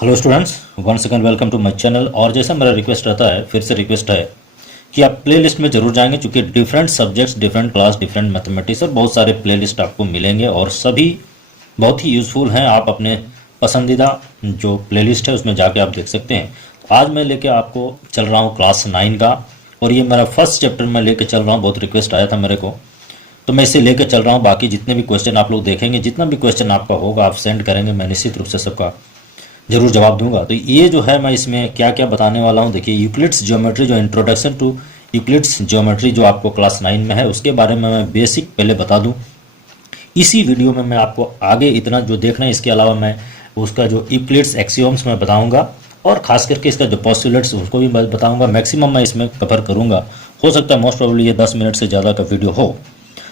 Hello students, one second welcome to my channel. और जैसा मेरा रिक्वेस्ट रहता है, फिर से रिक्वेस्ट है कि आप प्लेलिस्ट में जरूर जाएंगे, क्योंकि different subjects, different class, different mathematics और बहुत सारे प्लेलिस्ट आपको मिलेंगे और सभी बहुत ही यूज़फुल हैं। आप अपने पसंदीदा जो प्लेलिस्ट है उसमें जाके आप देख सकते हैं। तो आज मैं लेके आपको चल रहा हूँ क्लास 9 का, और ये मेरा फर्स्ट चैप्टर मैं लेके चल रहा हूँ। बहुत रिक्वेस्ट आया था मेरे को, तो मैं इसे लेके चल रहा हूँ। बाकी जितने भी क्वेश्चन आप लोग देखेंगे, जितना भी क्वेश्चन आपका होगा आप सेंड करेंगे, मैं निश्चित रूप से सबका जरूर जवाब दूंगा। तो ये जो है मैं इसमें क्या क्या बताने वाला हूँ, देखिए यूक्लिड्स ज्योमेट्री, जो इंट्रोडक्शन टू यूक्लिड्स ज्योमेट्री जो आपको क्लास 9 में है, उसके बारे में मैं बेसिक पहले बता दूं। इसी वीडियो में मैं आपको आगे इतना जो देखना है, इसके अलावा मैं उसका जो यूक्लिड्स एक्सियोम्स मैं बताऊंगा, और खास करके इसका जो पॉस्टुलेट्स उसको भी मैं बताऊंगा। मैक्सिमम मैं इसमें कवर करूंगा। हो सकता है मोस्ट प्रोबेबली ये 10 मिनट से ज़्यादा का वीडियो हो।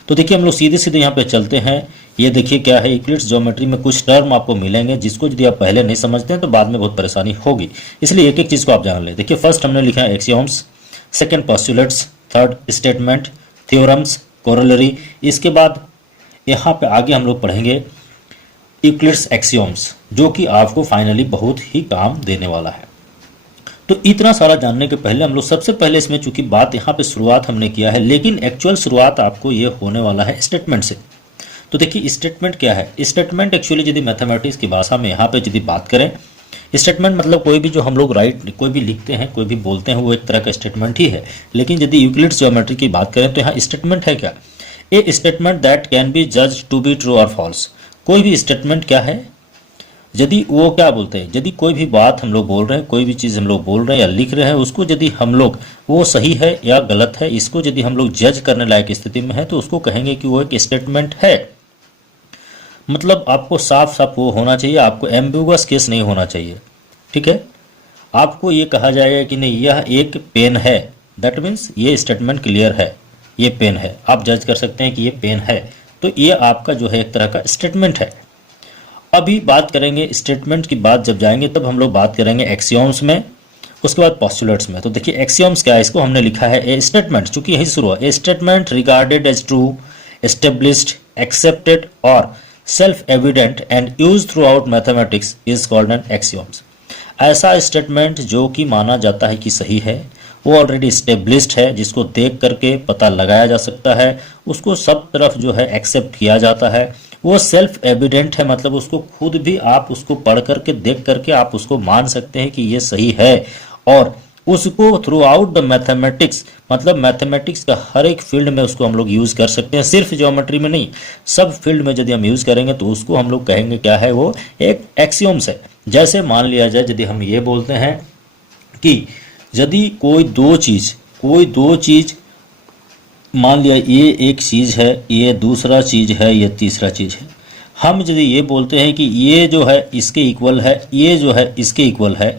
तो देखिए हम लोग सीधे सीधे यहाँ पे चलते हैं। ये देखिए क्या है, यूक्लिड्स ज्योमेट्री में कुछ टर्म आपको मिलेंगे जिसको यदि आप पहले नहीं समझते हैं तो बाद में बहुत परेशानी होगी, इसलिए एक एक चीज़ को आप जान लें। देखिए फर्स्ट हमने लिखा है axioms, second postulates, third statement, theorems, corollary. इसके बाद यहाँ पे आगे हम लोग पढ़ेंगे यूक्लिड्स एक्सियोम्स, जो कि आपको फाइनली बहुत ही काम देने वाला है। तो इतना सारा जानने के पहले हम लोग सबसे पहले इसमें, चूंकि बात यहाँ पे शुरुआत हमने किया है, लेकिन एक्चुअल शुरुआत आपको ये होने वाला है स्टेटमेंट से। तो देखिए स्टेटमेंट क्या है। स्टेटमेंट एक्चुअली यदि मैथमेटिक्स की भाषा में यहाँ पे यदि बात करें, स्टेटमेंट मतलब कोई भी जो हम लोग कोई भी लिखते हैं, कोई भी बोलते हैं, वो एक तरह का स्टेटमेंट ही है। लेकिन यदि यूक्लिड्स ज्योमेट्री की बात करें तो यहाँ स्टेटमेंट है क्या, ए स्टेटमेंट दैट कैन बी जज टू बी ट्रू और फॉल्स। कोई भी स्टेटमेंट क्या है, यदि वो क्या बोलते हैं, यदि कोई भी बात हम लोग बोल रहे हैं, कोई भी चीज़ हम लोग बोल रहे हैं या लिख रहे हैं, उसको यदि हम लोग वो सही है या गलत है, इसको यदि हम लोग जज करने लायक स्थिति में है, तो उसको कहेंगे कि वो एक स्टेटमेंट है। मतलब आपको साफ साफ वो होना चाहिए, आपको एम्बिगुअस केस नहीं होना चाहिए। ठीक है, आपको ये कहा जाएगा कि नहीं यह एक पेन है, दैट मीन्स ये स्टेटमेंट क्लियर है, ये पेन है, आप जज कर सकते हैं कि ये पेन है। तो ये आपका जो है एक तरह का स्टेटमेंट है। अभी बात करेंगे स्टेटमेंट की बात जब जाएंगे तब हम लोग बात करेंगे एक्सियोम्स में, उसके बाद पॉस्टुलेट्स में। तो देखिए एक्सियोम्स क्या है, इसको हमने लिखा है ए स्टेटमेंट, चूंकि यही शुरू है। A statement regarded as true, established, accepted और self evident and use throughout mathematics is called an axioms. ऐसा स्टेटमेंट जो कि माना जाता है कि सही है, वो ऑलरेडी स्टेब्लिश्ड है, जिसको देख करके पता लगाया जा सकता है, उसको सब तरफ जो है एक्सेप्ट किया जाता है। वो सेल्फ एविडेंट है, मतलब उसको खुद भी आप उसको पढ़ करके देख करके आप उसको मान सकते हैं कि ये सही है। और उसको थ्रू आउट द मैथमेटिक्स, मतलब मैथमेटिक्स का हर एक फील्ड में उसको हम लोग यूज कर सकते हैं, सिर्फ ज्योमेट्री में नहीं, सब फील्ड में यदि हम यूज करेंगे तो उसको हम लोग कहेंगे क्या है, वो एक एक्सियोम्स है। जैसे मान लिया जाए, यदि हम ये बोलते हैं कि यदि कोई दो चीज मान लिया, ये एक चीज़ है, ये दूसरा चीज़ है, ये तीसरा चीज़ है, हम यदि ये बोलते हैं कि ये जो है इसके इक्वल है, ये जो है इसके इक्वल है,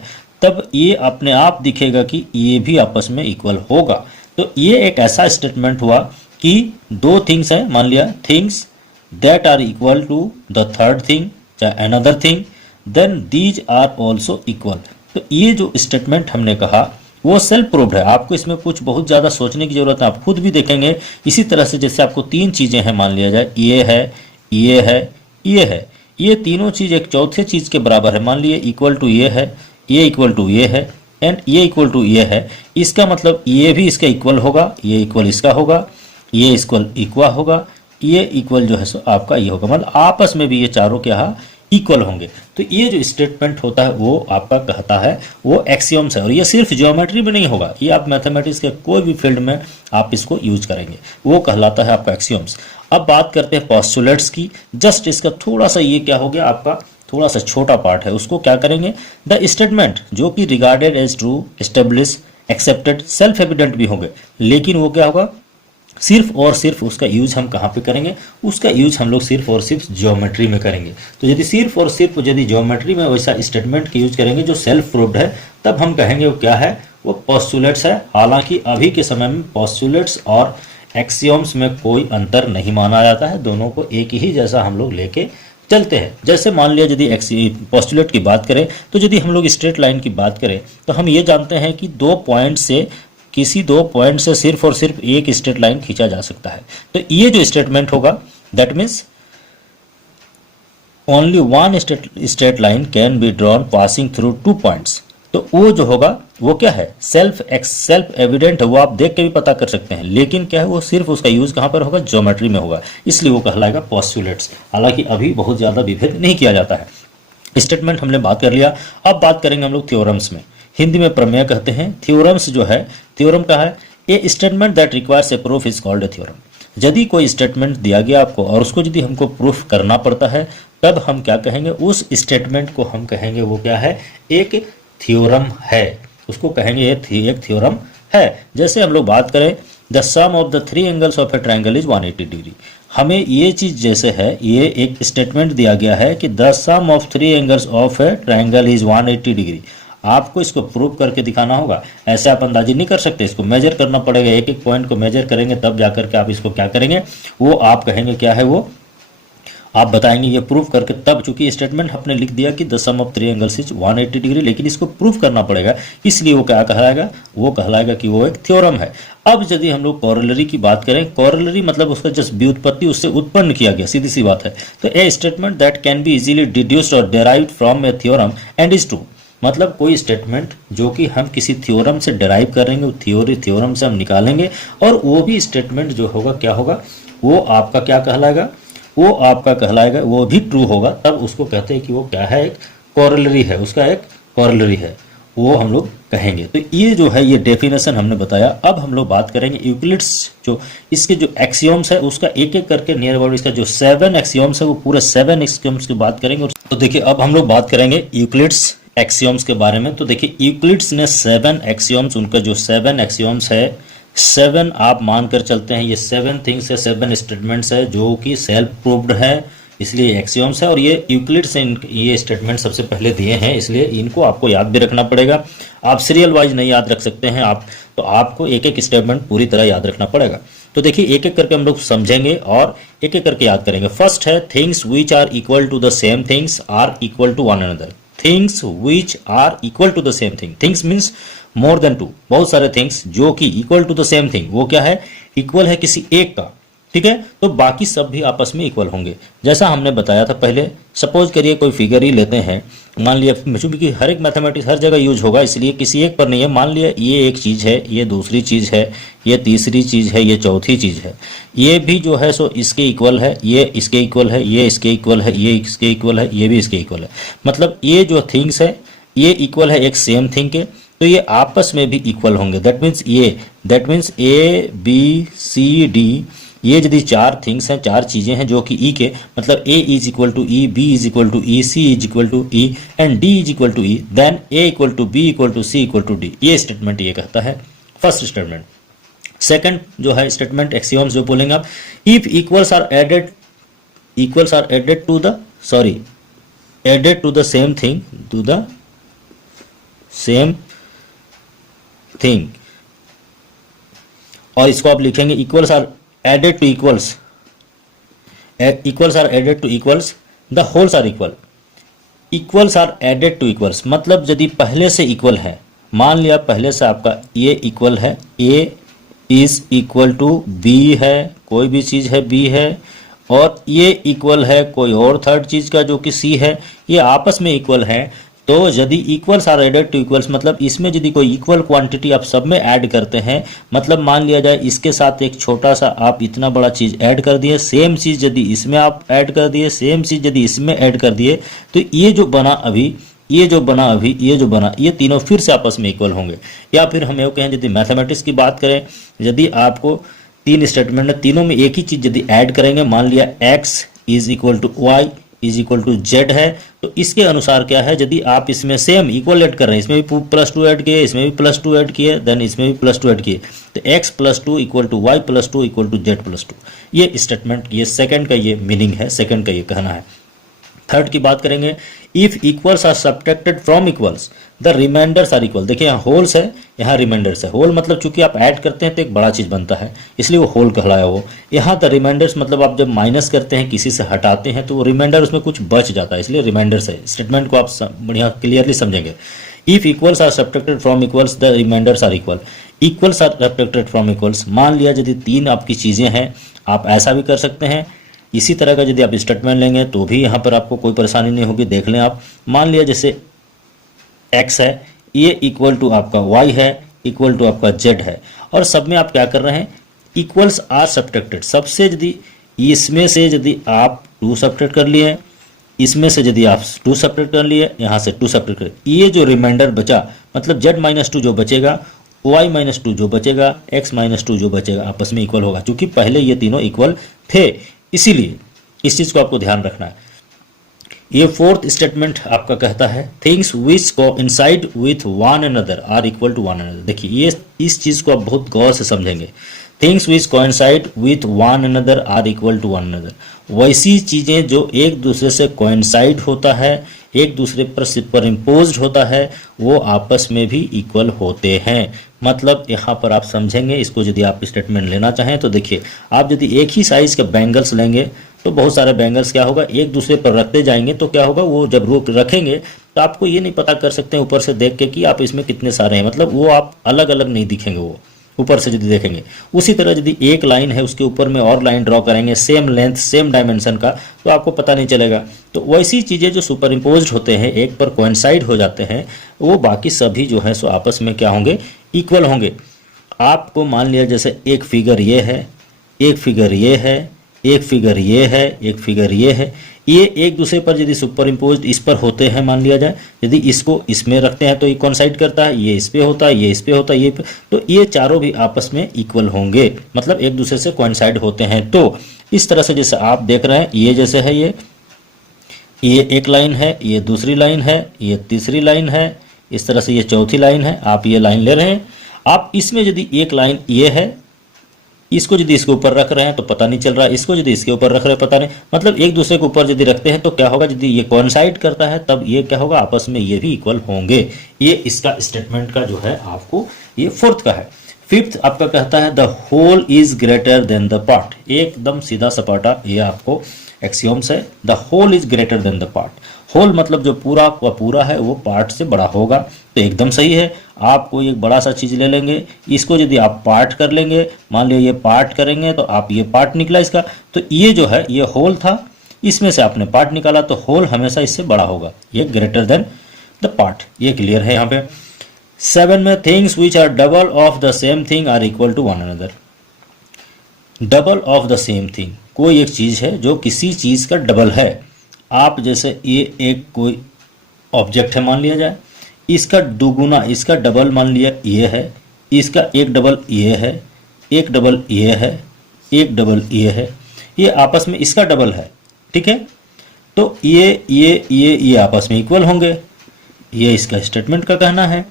तब ये अपने आप दिखेगा कि ये भी आपस में इक्वल होगा। तो ये एक ऐसा स्टेटमेंट हुआ कि दो थिंग्स हैं, मान लिया things that are equal to the third thing चाहे another thing, then these are also equal. तो ये जो स्टेटमेंट हमने कहा वो सेल्फ प्रूव्ड है, आपको इसमें कुछ बहुत ज़्यादा सोचने की जरूरत है, आप खुद भी देखेंगे। इसी तरह से जैसे आपको तीन चीज़ें हैं, मान लिया जाए ये है, ये है, ये है, ये तीनों चीज़ एक चौथे चीज़ के बराबर है। मान लिए इक्वल टू ये है, ये इक्वल टू ये है, एंड ये इक्वल टू ये है। इसका मतलब ये भी इसका इक्वल होगा, ये इक्वल इसका होगा, ये इक्वल इक्वा होगा, ये इक्वल जो है सो आपका ये होगा, मतलब आपस में भी ये चारों क्या इक्वल होंगे। तो ये जो स्टेटमेंट होता है वो आपका कहता है वो एक्सियोम्स है। और ये सिर्फ ज्योमेट्री में नहीं होगा, ये आप मैथमेटिक्स के कोई भी फील्ड में आप इसको यूज करेंगे, वो कहलाता है आपका एक्सियोम्स। अब बात करते हैं पॉस्टुलेट्स की। जस्ट इसका थोड़ा सा ये क्या हो गया, आपका थोड़ा सा छोटा पार्ट है, उसको क्या करेंगे, द स्टेटमेंट जो कि regarded as true, establish, accepted, self evident भी होंगे, लेकिन वो क्या होगा, सिर्फ और सिर्फ उसका यूज हम कहाँ पे करेंगे, उसका यूज हम लोग सिर्फ और सिर्फ ज्योमेट्री में करेंगे। तो यदि सिर्फ और सिर्फ यदि ज्योमेट्री में वैसा स्टेटमेंट का यूज करेंगे जो सेल्फ प्रूव्ड है, तब हम कहेंगे वो क्या है, वो पॉस्टुलेट्स है। हालांकि अभी के समय में पॉस्टुलेट्स और एक्सियोम्स में कोई अंतर नहीं माना जाता है, दोनों को एक ही जैसा हम लोग लेके चलते हैं। जैसे मान लिया यदि पॉस्टुलेट की बात करें, तो यदि हम लोग स्ट्रेट लाइन की बात करें तो हम ये जानते हैं कि किसी दो पॉइंट से सिर्फ और सिर्फ एक स्ट्रेट लाइन खींचा जा सकता है। तो ये जो स्टेटमेंट होगा that means only one straight line can be drawn passing through 2 points. तो वो जो होगा वो क्या है, सेल्फ एविडेंट है, वो आप देख के भी पता कर सकते हैं, लेकिन क्या है वो सिर्फ उसका यूज कहाँ पर होगा, ज्योमेट्री में होगा, इसलिए वो कहलाएगा पोस्टुलेट्स। हालांकि अभी बहुत ज़्यादा विभेद नहीं किया जाता है। स्टेटमेंट हमने बात कर लिया, अब बात करेंगे हम लोग थ्योरम्स में। हिंदी में प्रमेय कहते हैं। थ्योरम्स जो है, थ्योरम क्या है, a statement that requires a proof is called a theorem. यदि कोई स्टेटमेंट दिया गया आपको और उसको यदि हमको प्रूफ करना पड़ता है, तब हम क्या कहेंगे, उस स्टेटमेंट को हम कहेंगे वो क्या है, एक थ्योरम है, उसको कहेंगे ये एक थ्योरम है। जैसे हम लोग बात करें, the sum of the 3 angles of a triangle is 180 degree. हमें ये चीज जैसे है, ये एक स्टेटमेंट दिया गया है कि the sum of 3 angles of a triangle is 180 degree. आपको इसको प्रूव करके दिखाना होगा, ऐसे आप अंदाजी नहीं कर सकते, इसको मेजर करना पड़ेगा, एक एक पॉइंट को मेजर करेंगे तब जाकर के आप इसको क्या करेंगे, वो आप कहेंगे क्या है, वो आप बताएंगे ये प्रूफ करके तब। चूंकि स्टेटमेंट आपने लिख दिया कि the sum of 3 angles is 180 degree, लेकिन इसको प्रूफ करना पड़ेगा, इसलिए वो क्या कहलाएगा, वो कहलाएगा कि वो एक थ्योरम है। अब यदि हम लोग कॉरोलरी की बात करें, कॉरोलरी मतलब उसका जस्ट व्युत्पत्ति, उससे उत्पन्न किया गया, सीधी सी बात है। तो a statement that can be easily deduced और derived from a theorem and is true. मतलब कोई स्टेटमेंट जो कि हम किसी थ्योरम से डेराइव करेंगे, वो थ्योरम से हम निकालेंगे, और वो भी स्टेटमेंट जो होगा क्या होगा, वो आपका क्या कहलाएगा, वो आपका कहलाएगा, वो भी ट्रू होगा, तब उसको कहते हैं कि वो क्या है, एक कॉरोलरी है, उसका एक कॉरोलरी है, वो हम लोग कहेंगे। तो ये जो है, ये डेफिनेशन हमने बताया। अब हम लोग बात करेंगे यूक्लिड्स, जो इसके जो एक्सियोम्स है उसका एक एक करके नियर अबाउट इसका जो 7 एक्सियोम्स है, वो पूरे 7 एक्सियोम्स की बात करेंगे। तो देखिए अब हम लोग बात करेंगे यूक्लिड्स एक्सियोम्स के बारे में। तो देखिए यूक्लिड्स ने 7 एक्सियोम्स, उनका जो 7 एक्सियोम्स है, 7 आप मानकर चलते हैं, ये 7 थिंग्स है, 7 स्टेटमेंट्स है जो कि सेल्फ प्रूव्ड है, इसलिए एक्सियोम्स है। और ये यूक्लिड से ये स्टेटमेंट सबसे पहले दिए हैं, इसलिए इनको आपको याद भी रखना पड़ेगा। आप सीरियल वाइज नहीं याद रख सकते हैं आप, तो आपको एक एक स्टेटमेंट पूरी तरह याद रखना पड़ेगा। तो देखिए एक एक करके हम लोग समझेंगे और एक एक करके याद करेंगे। फर्स्ट है, things which are equal to the same things are equal to one another. Things which are equal to the same thing, things means more than 2, बहुत सारे थिंग्स जो कि equal to the same thing, वो क्या है, equal है किसी एक का, ठीक है, तो बाकी सब भी आपस में इक्वल होंगे। जैसा हमने बताया था पहले, सपोज करिए कोई फिगर ही लेते हैं, मान लिया, क्योंकि हर एक मैथमेटिक्स हर जगह यूज होगा, इसलिए किसी एक पर नहीं है। मान लिया ये एक चीज़ है, ये दूसरी चीज़ है, ये तीसरी चीज़ है, ये चौथी चीज़ है, ये भी जो है सो इसके इक्वल है, ये इसके इक्वल है, ये इसके इक्वल है, ये इसके इक्वल है, ये भी इसके इक्वल है। मतलब ये जो थिंग्स है ये इक्वल है एक सेम थिंग के, तो ये आपस में भी इक्वल होंगे। That means A B C D, ये यदि 4 थिंग्स हैं, 4 चीजें हैं जो कि ई के, मतलब A is equal to E, B is equal to E, C is equal to E and D is equal to E, then A equal to B equal to C equal to D. ये statement ये कहता है, first statement. Second जो है statement एक्सियोम्स जो बोलेंगे आप, if equals are added to the same thing, और इसको आप लिखेंगे equals are added to equals, equals are added to equals, the wholes are equal. Equals are added to equals मतलब यदि पहले से इक्वल है, मान लिया पहले से आपका ये इक्वल है, ए इज इक्वल टू बी है, कोई भी चीज है बी है, और ये इक्वल है कोई और थर्ड चीज का जो कि सी है, ये आपस में इक्वल है। तो यदि equals are added to equals मतलब इसमें यदि कोई इक्वल क्वांटिटी आप सब में ऐड करते हैं, मतलब मान लिया जाए इसके साथ एक छोटा सा आप इतना बड़ा चीज ऐड कर दिए, सेम चीज यदि इसमें आप ऐड कर दिए, सेम चीज यदि इसमें ऐड कर दिए, तो ये जो बना ये तीनों फिर से आपस में इक्वल होंगे। या फिर हम ये कहें, यदि मैथमेटिक्स की बात करें, यदि आपको 3 स्टेटमेंट है, तीनों में एक ही चीज यदि ऐड करेंगे, मान लिया x is equal to Y is equal to Z है, तो इसके अनुसार क्या है, यदि आप इसमें सेम इक्वल ऐड कर रहे हैं, इसमें भी +2 ऐड किए, इसमें भी +2 ऐड किए, देन इसमें भी +2 ऐड किए, तो x +2 equal to Y +2 equal to Z +2। ये स्टेटमेंट, ये सेकंड का ये मीनिंग है, सेकंड का ये कहना है। थर्ड की बात करेंगे, if equals are subtracted from equals the remainders are equal. देखिए यहाँ होल्स है, यहाँ रिमाइंडर्स है। होल मतलब चूंकि आप ऐड करते हैं तो एक बड़ा चीज बनता है, इसलिए वो होल कहलाया वो। यहाँ द रिमाइंडर्स मतलब आप जब माइनस करते हैं, किसी से हटाते हैं, तो वो रिमाइंडर उसमें कुछ बच जाता है, इसलिए रिमाइंडर्स है। स्टेटमेंट को आप बढ़िया क्लियरली समझेंगे। If equals are subtracted from equals the remainders are equal. Equals are subtracted from equals, मान लिया यदि 3 आपकी चीजें हैं, आप ऐसा भी कर सकते हैं, इसी तरह का यदि आप स्टेटमेंट लेंगे तो भी यहाँ पर आपको कोई परेशानी नहीं होगी। देख लें आप, मान लिया जैसे x है, ये इक्वल टू आपका y है, इक्वल टू आपका z है, और सब में आप क्या कर रहे हैं, इक्वल्स आर सब्ट्रैक्टेड। सबसे यदि इसमें से यदि आप 2 सब्ट्रैक्ट कर लिए, इसमें से यदि आप 2 सब्ट्रैक्ट कर लिए, यहाँ से 2 सब्ट्रैक्ट कर, ये जो रिमाइंडर बचा, मतलब z-2 जो बचेगा, y-2 जो बचेगा, x-2 जो बचेगा, आपस में इक्वल होगा। क्योंकि पहले ये तीनों इक्वल थे, इसीलिए इस चीज़ को आपको ध्यान रखना है। ये फोर्थ स्टेटमेंट आपका कहता है things which coincide with one another are equal to one another. देखिए ये इस चीज़ को आप बहुत गौर से समझेंगे। Things which coincide with one another are equal to one another, वैसी चीज़ें जो एक दूसरे से कोइंसाइड होता है, एक दूसरे पर सुपर इम्पोज्ड होता है, वो आपस में भी इक्वल होते हैं। मतलब यहाँ पर आप समझेंगे इसको। यदि आप स्टेटमेंट लेना चाहें तो देखिए, आप यदि एक ही साइज़ के बैंगल्स लेंगे तो बहुत सारे बैंगल्स क्या होगा, एक दूसरे पर रखते जाएंगे तो क्या होगा, वो जब रोक रखेंगे तो आपको ये नहीं पता कर सकते ऊपर से देख के कि आप इसमें कितने सारे हैं। मतलब वो आप अलग अलग नहीं दिखेंगे वो ऊपर से यदि देखेंगे। उसी तरह यदि एक लाइन है उसके ऊपर में और लाइन ड्रॉ करेंगे सेम लेंथ सेम डायमेंशन का, तो आपको पता नहीं चलेगा। तो वैसी चीज़ें जो सुपर इम्पोज्ड होते हैं, एक पर कोइंसाइड हो जाते हैं, वो बाकी सभी जो है सो आपस में क्या होंगे, इक्वल होंगे। आपको मान लिया जैसे एक फिगर ये है, एक फिगर ये है, एक फिगर ये है, एक फिगर ये है, ये एक दूसरे पर यदि सुपर इम्पोज इस पर होते हैं, मान लिया जाए यदि इसको इसमें रखते हैं तो ये कोइंसाइड करता है, ये इस पे होता है, ये इस पे होता है, ये तो ये चारों भी आपस में इक्वल होंगे, मतलब एक दूसरे से कोइंसाइड होते हैं। तो इस तरह से जैसे आप देख रहे हैं, ये जैसे है, ये एक लाइन है, ये दूसरी लाइन है, ये तीसरी लाइन है, इस तरह से ये चौथी लाइन है। आप ये लाइन ले रहे हैं, आप इसमें यदि एक लाइन ये है, इसको यदि इसके ऊपर रख रहे हैं तो पता नहीं चल रहा है, इसको यदि इसके ऊपर रख रहे हैं पता नहीं, मतलब एक दूसरे के ऊपर यदि रखते हैं तो क्या होगा, यदि ये कोइंसाइड करता है तब ये क्या होगा, आपस में ये भी इक्वल होंगे। ये इसका स्टेटमेंट का जो है आपको ये फोर्थ का है। फिफ्थ आपका कहता है the whole is greater than the part. एकदम सीधा सपाटा ये आपको एक्सियोम्स है। The whole is greater than the part. Whole मतलब जो पूरा का पूरा है वो पार्ट से बड़ा होगा, तो एकदम सही है। आप कोई एक बड़ा सा चीज़ ले लेंगे, इसको यदि आप पार्ट कर लेंगे, मान लिया ये पार्ट करेंगे तो आप ये पार्ट निकला इसका, तो ये जो है ये होल था, इसमें से आपने पार्ट निकाला तो होल हमेशा इससे बड़ा होगा, ये ग्रेटर देन द पार्ट। ये क्लियर है यहाँ पे। 7 में things which are double of the same thing are equal to one another. Double of the same thing, कोई एक चीज़ है जो किसी चीज़ का डबल है। आप जैसे ये एक कोई ऑब्जेक्ट है मान लिया जाए, इसका दुगुना इसका डबल मान लिया ये है, इसका एक डबल ये है, एक डबल ये है, एक डबल ये है, ये आपस में इसका डबल है, ठीक है। तो ये आपस में इक्वल होंगे, ये इसका स्टेटमेंट का कहना है।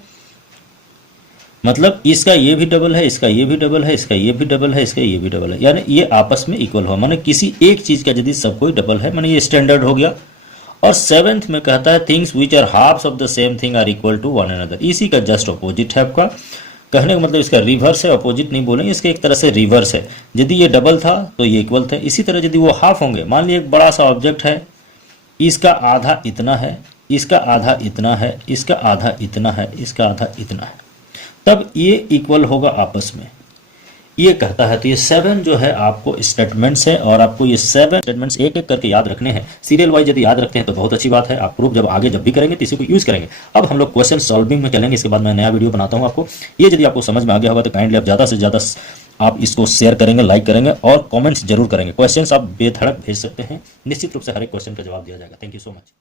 मतलब इसका ये भी डबल है, इसका ये भी डबल है, इसका ये भी डबल है, इसका ये भी डबल है, यानी ये आपस में इक्वल हुआ। माने किसी एक चीज़ का यदि सब कोई डबल है, माने ये स्टैंडर्ड हो गया। और 7th में कहता है things which are halves of the same thing are equal to one another. इसी का जस्ट अपोजिट है आपका। कहने का मतलब इसका रिवर्स है, अपोजिट नहीं बोलेंगे, इसका एक तरह से रिवर्स है। यदि ये डबल था तो ये इक्वल थे। इसी तरह यदि वो हाफ होंगे, मान लीजिए एक बड़ा सा ऑब्जेक्ट है, इसका आधा इतना है, इसका आधा इतना है, इसका आधा इतना है, इसका आधा इतना है, तब ये इक्वल होगा आपस में, ये कहता है। तो ये 7 जो है आपको स्टेटमेंट्स है, और आपको ये 7 स्टेटमेंट्स एक एक करके याद रखने हैं। सीरियल वाइज यदि याद रखते हैं तो बहुत अच्छी बात है। आप प्रूफ जब आगे जब भी करेंगे तो इसी को यूज़ करेंगे। अब हम लोग क्वेश्चन सॉल्विंग में चलेंगे, इसके बाद मैं नया वीडियो बनाता हूँ आपको। ये यदि आपको समझ में आ गया होगा तो काइंडली आप ज़्यादा से ज़्यादा आप इसको शेयर करेंगे, लाइक करेंगे और कॉमेंट्स जरूर करेंगे। क्वेश्चन आप बेधड़क भेज सकते हैं, निश्चित रूप से हर एक क्वेश्चन का जवाब दिया जाएगा। Thank you so much.